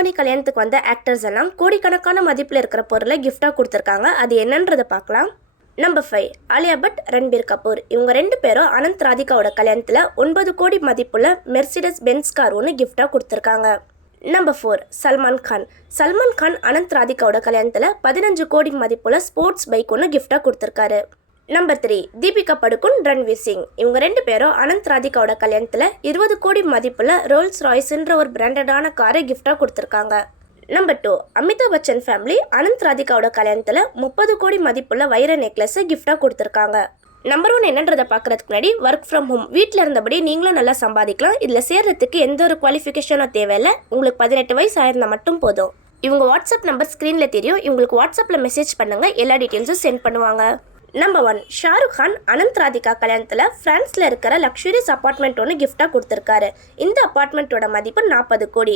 அம்பானி கல்யாணத்துக்கு வந்த ஆக்டர்ஸ் எல்லாம் கோடிக்கணக்கான மதிப்பில் இருக்கிற பொருளை கிஃப்டாக கொடுத்துருக்காங்க. அது என்னன்றதை பார்க்கலாம். Number five Alia Bhatt Ranbir Kapoor. இவங்க ரெண்டு பேரும் அனந்த் ராதிகாவோட கல்யாணத்தில் ஒன்பது கோடி மதிப்புள்ள மெர்சிடஸ் பென்ஸ் கார் ஒன்று கிஃப்டாக கொடுத்துருக்காங்க. Number four Salman Khan. Salman Khan Anant ராதிகாவோட கல்யாணத்தில் பதினஞ்சு கோடி மதிப்புள்ள ஸ்போர்ட்ஸ் பைக் ஒன்று கிஃப்டாக கொடுத்துருக்காரு. நம்பர் த்ரீ தீபிகா படுகோன் ரன்வீர் சிங் இவங்க ரெண்டு பேரும் அனந்த் ராதிகாவோட கல்யாணத்தில் இருபது கோடி மதிப்பில் ரோல்ஸ் ராய்ஸ்ன்ற ஒரு பிராண்டடான காரை கிஃப்டாக கொடுத்துருக்காங்க. Number two Amitabh Bachchan family Anant ராதிகாவோட கல்யாணத்தில் முப்பது கோடி மதிப்புள்ள வைர நெக்லஸை கிஃப்டாக கொடுத்துருக்காங்க. நம்பர் ஒன் என்னன்றதை பார்க்கறதுக்கு முன்னாடி ஒர்க் ஃப்ரம் ஹோம் வீட்டில் இருந்தபடி நீங்களும் நல்லா சம்பாதிக்கலாம். இதில் சேர்றதுக்கு எந்த ஒரு குவாலிஃபிகேஷனும் தேவையில்லை. உங்களுக்கு பதினெட்டு வயசு ஆயிருந்தால் மட்டும் போதும். இவங்க வாட்ஸ்அப் நம்பர் ஸ்க்ரீனில் தெரியும். இவங்களுக்கு வாட்ஸ்அப்பில் மெசேஜ் பண்ணுங்கள் எல்லா டீட்டெயில்ஸும் சென்ட் பண்ணுவாங்க. நம்பர் ஒன் ஷாருக் கான் அனந்த் ராதிகா கல்யாணத்தில் ஃப்ரான்ஸில் இருக்கிற லக்ஸுரியஸ் அப்பார்ட்மெண்ட் ஒன்று கிஃப்டாக கொடுத்துருக்காரு. இந்த அப்பார்ட்மெண்ட்டோட மதிப்பு நாற்பது கோடி.